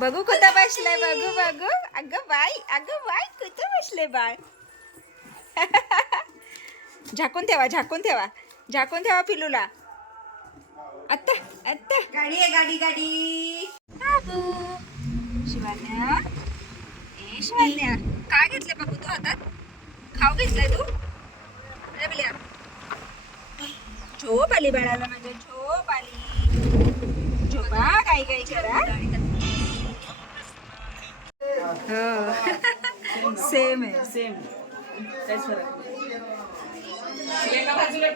बघू कुठं बसलंय बघू बघू. अगं बाई अगं बाई कुठं बसले बाळ? झाकून ठेवा झाकून ठेवा. झाकून ठेवा पिलूला. आत्ता आत्ता. गाडी आहे गाडी गाडी. बाबू शिवान्या. ए शिवान्या. काय घेतलं बाबू तू हातात? खाऊ घेतलाय तू? अरे बलिया. झोप आली बाळाला माझ्या झोप आली. झोपा काही काही करा हो. सेम आहे. सेम काहीच फरक. एका बाजूला.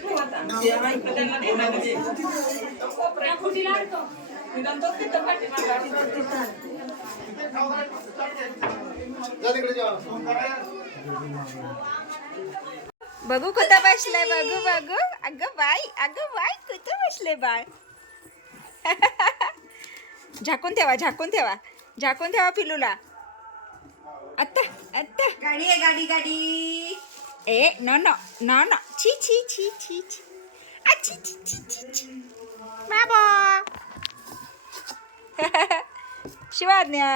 बघू कुठं बसलंय बघू बघू. अगं बाई अगं बाई कुठं बसले बाळ? झाकून ठेवा झाकून ठेवा. झाकून ठेवा पिलूला. आत्ता आत्ता गाडी आहे गाडी गाडी. ए न न न न. छी छी छी छी छी आ, छी छी छी छी छी बाबा शिवाज्ञा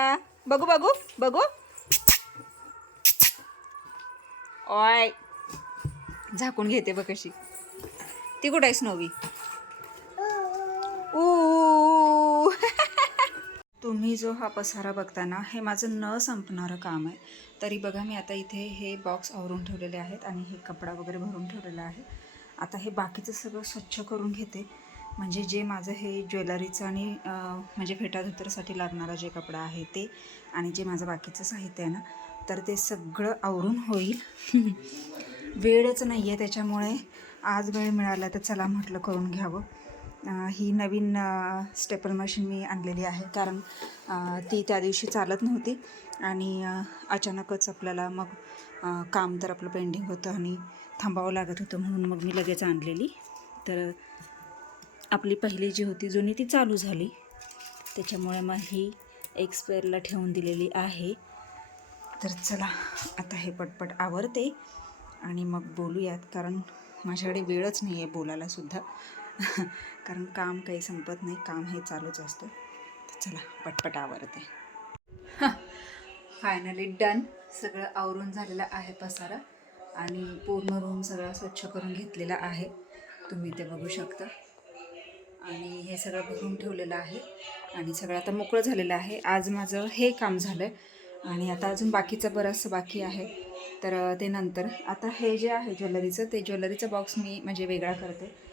बघू बघू बघू. ओय. झाकून घेते बघ कशी. ती कुठं आहे स्नोवी तुम्ही जो हा पसारा बघता ना हे माझं न संपणारं काम आहे. तरी बघा मी आता इथे हे बॉक्स आवरून ठेवलेले आहेत आणि हे कपडा वगैरे भरून ठेवलेला आहे. आता हे बाकीचं सगळं स्वच्छ करून घेते. म्हणजे जे माझं हे ज्वेलरीचं आणि म्हणजे म्हणजे फेटाधुतरसाठी लागणारा जे कपडा आहे ते आणि जे माझं बाकीचं साहित्य आहे ना तर ते सगळं आवरून होईल. वेळच नाही आहे त्याच्यामुळे आज वेळ मिळाला तर चला म्हटलं करून घ्यावं. ही नवीन स्टेपल मशीन मी आणलेली आहे. कारण ती त्या दिवशी चालत नव्हती आणि अचानकच आपल्याला मग काम तर आपलं पेंडिंग होतं आणि थांबावं लागत होतं म्हणून मग मी लगेच आणलेली. तर आपली पहिली जी होती जुनी ती चालू झाली. त्याच्यामुळे मग ही एक्सपायरला ठेवून दिलेली आहे. तर चला आता हे पटपट आवरते आणि मग बोलूयात. कारण माझ्याकडे वेळच नाही आहे बोलायला सुद्धा. कारण काम काही संपत नाही काम हे चालूच असतं. तर चला पटपट आवरते. फायनली डन सगळं आवरून झालेलं आहे पसारा आणि पूर्ण रूम सगळा स्वच्छ करून घेतलेला आहे. तुम्ही ते बघू शकता. आणि हे सगळं भरून ठेवलेलं आहे. आणि सगळं आता मोकळं झालेलं आहे. आज माझं हे काम झालं आहे आणि आता अजून बाकीचं बरंचसं बाकी आहे. तर ते नंतर. आता हे जे आहे ज्वेलरीचं ते ज्वेलरीचं बॉक्स मी म्हणजे वेगळा करते.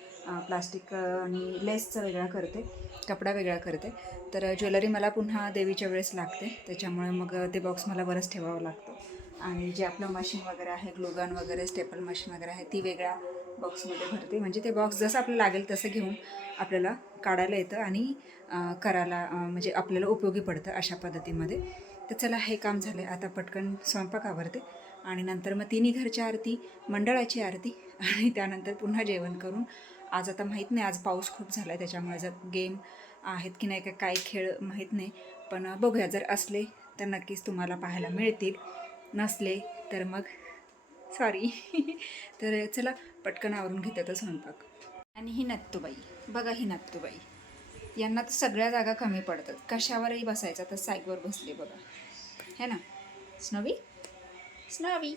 प्लास्टिक आणि लेसचा वेगळा करते कपडा वेगळा करते. तर ज्वेलरी मला पुन्हा देवीच्या वेळेस लागते त्याच्यामुळे मग ते बॉक्स मला बरंच ठेवावं लागतं. आणि जे आपलं मशीन वगैरे आहे ग्लोगन वगैरे स्टेपल मशीन वगैरे आहे ती वेगळ्या बॉक्समध्ये भरते. म्हणजे ते बॉक्स जसं आपल्याला लागेल तसं घेऊन आपल्याला काढायला येतं आणि करायला म्हणजे आपल्याला उपयोगी पडतं अशा पद्धतीमध्ये. तर चला हे काम झालं आता पटकन स्वयंपाक आवरते आणि नंतर मग तिन्ही घरच्या आरती मंडळाची आरती आणि त्यानंतर पुन्हा जेवण करून आज आता माहीत नाही आज पाऊस खूप झाला आहे त्याच्यामुळे जर गेम आहेत की नाही का काय खेळ माहीत नाही. पण बघूया जर असले तर नक्कीच तुम्हाला पाहायला मिळतील. नसले तर मग सॉरी तर चला पटकन आवरून घेते तर स्वयंपाक. आणि ही नत्तूबाई. बघा ही नत्तूबाई. यांना तर सगळ्या जागा कमी पडतात. कशावरही बसायचं तर साईकवर बसले बघा. है ना? स्नवी स्नवी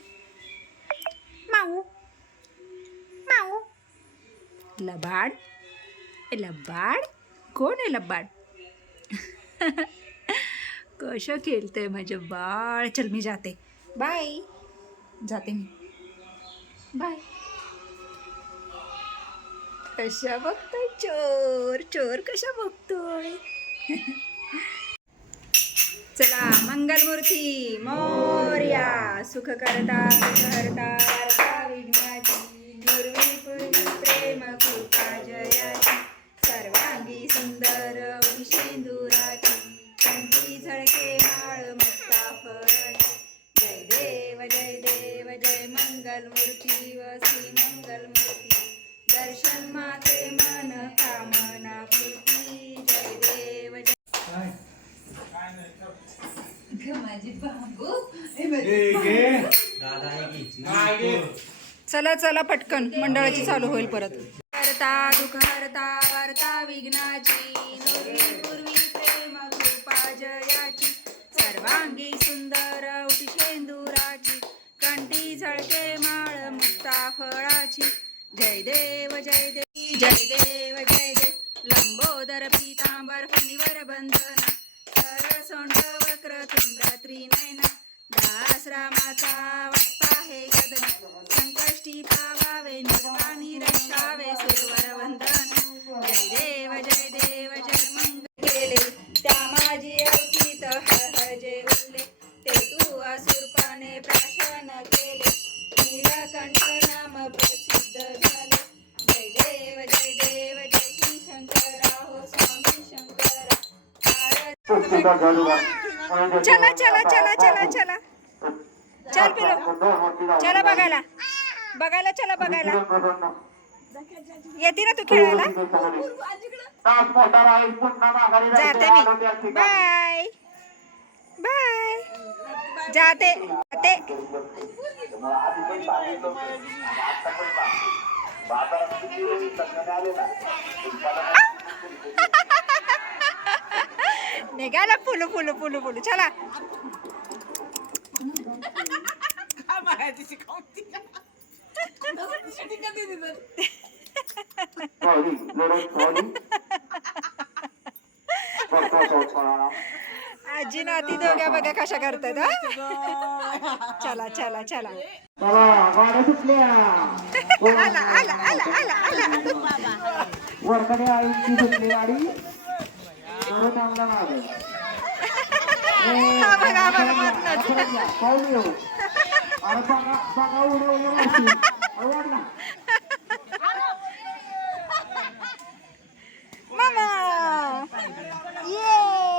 माऊ माऊ. लबाड ए लबाड? कोण आहे लबाड? कसं खेळतंय माझं बाळ? चल मी जाते. बाय. जाते मी. बाय. कशा बघतोय? चोर चोर कशा बघतोय? चला मंगलमूर्ती मोर्या सुख करता सुख हरता माझी बाबू. चला चला पटकन. मंडळाची चालू होईल परत. करता दुःख हरता वार्ता विघ्नाची. पूर्वी प्रेम कृपा जयाची. सर्वांगी सुंदर शेंदुराची. कंठी झळके माळ मुक्ता फळाची. जय देव जय देव जय देव जय देव. लंबोदर पीतांबर फणीवर बंधना. सोंड वक्र तुंड त्रिनयना. दास रामाचा वाटपा हे गदन संकष्टी पावावे निर्वाणी रक्षावे सेवा चला चला चला चला चला. चल पिलो. चला बघायला. बघायला चला बघायला. येते ना तू खेळायला? जाते मी. बाय. बाय. जाते. जाते. निघाला फुलू फुलू फुलू फुलू. चला. आजी नाती दोघ्या बघा कशा करतात हा? चला चला चला. आला आला आला आला आला. वरकडे आईची गाडी Mama. అందం Yeay!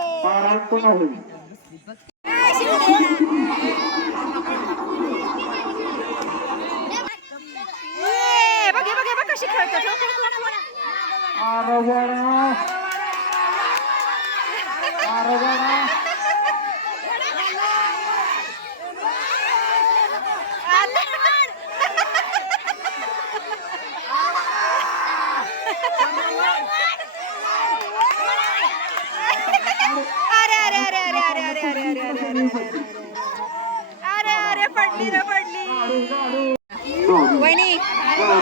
Bagi, bagi, bagi,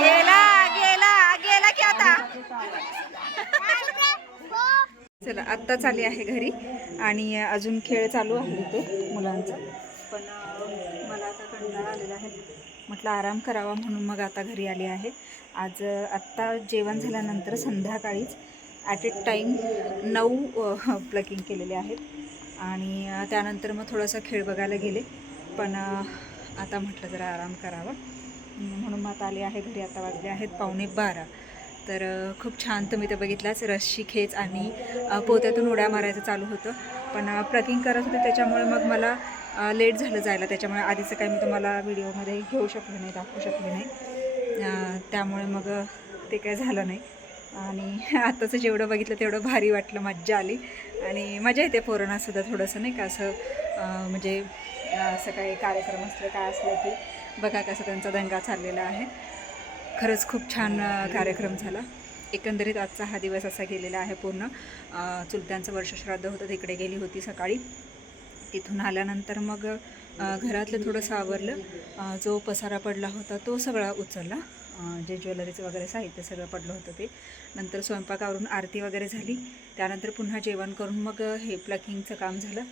गेला गेला गेला की आता. चला आत्ताच आली आहे घरी आणि अजून खेळ चालू आहे इथे मुलांचा. पण मला आता कंटाळा आलेला आहे. म्हटलं आराम करावा म्हणून मग आता घरी आली आहे. आज आत्ता जेवण झाल्यानंतर संध्याकाळीच ॲट ए टाईम नऊ प्लकिंग केलेले आहेत. आणि त्यानंतर मग थोडासा खेळ बघायला गेले. पण आता म्हटलं जरा आराम करावा. म्हणून मग आता आले आहे घरी आता वाजले आहेत पावणे बारा. तर खूप छान तुम्ही ते बघितलाच रस्सी खेच आणि पोत्यातून उड्या मारायचं चालू होतं. पण ट्रकिंग करत होते त्याच्यामुळे मग मला लेट झालं जायला. त्याच्यामुळे आधीचं काही मी तुम्हाला व्हिडिओमध्ये घेऊ शकले नाही दाखवू शकले नाही. त्यामुळे मग ते काय झालं नाही. आणि आत्ताचं जेवढं बघितलं तेवढं भारी वाटलं मज्जा आली. आणि मजा येते पोरणासुद्धा थोडंसं नाही का? असं म्हणजे असं काही कार्यक्रम असलं काय असलं की बघा कसं त्यांचा दंगा चाललेला आहे. खरंच खूप छान कार्यक्रम झाला. एकंदरीत आजचा हा दिवस असा गेलेला आहे पूर्ण. चुलत्यांचं वर्षश्राद्ध होतं तिकडे गेली होती सकाळी. तिथून आल्यानंतर मग घरातलं थोडंसं आवरलं. जो पसारा पडला होता तो सगळा उचलला. जे ज्वेलरीचं वगैरे साहित्य सगळं पडलं होतं ते. नंतर स्वयंपाकावरून आरती वगैरे झाली. त्यानंतर पुन्हा जेवण करून मग हे प्लकिंगचं काम झालं.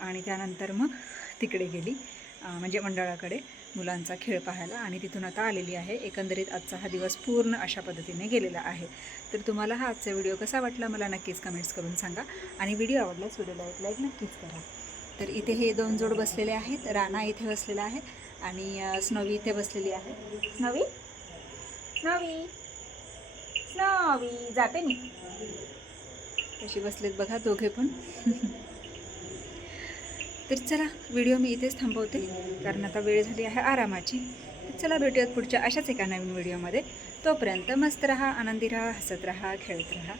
आणि त्यानंतर मग तिकडे गेली म्हणजे मंडळाकडे मुलांचा खेळ पाहायला. आणि तिथून आता आलेली आहे. एकंदरीत आजचा हा दिवस पूर्ण अशा पद्धतीने गेलेला आहे. तर तुम्हाला हा आजचा व्हिडिओ कसा वाटला मला नक्कीच कमेंट्स करून सांगा. आणि व्हिडिओ आवडल्यास व्हिडिओला एक लाईक नक्कीच करा. तर इथे हे दोन जोड बसलेले आहेत. राणा इथे बसलेला आहे. आणि स्नवी स्नोवी इथे बसलेली आहे. स्नोवी? स्नोवी. स्नोवी जाते मी. कशी बसलेत बघा दोघे पण. तर चला व्हिडिओ मी इथेच थांबवते कारण आता वेळ झाली आहे आरामाची. तर चला भेटूयात पुढच्या अशाच एका नवीन व्हिडिओमध्ये. तोपर्यंत मस्त राहा आनंदी राहा हसत राहा खेळत राहा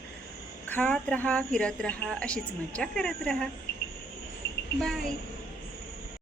खात राहा फिरत राहा अशीच मज्जा करत राहा. बाय.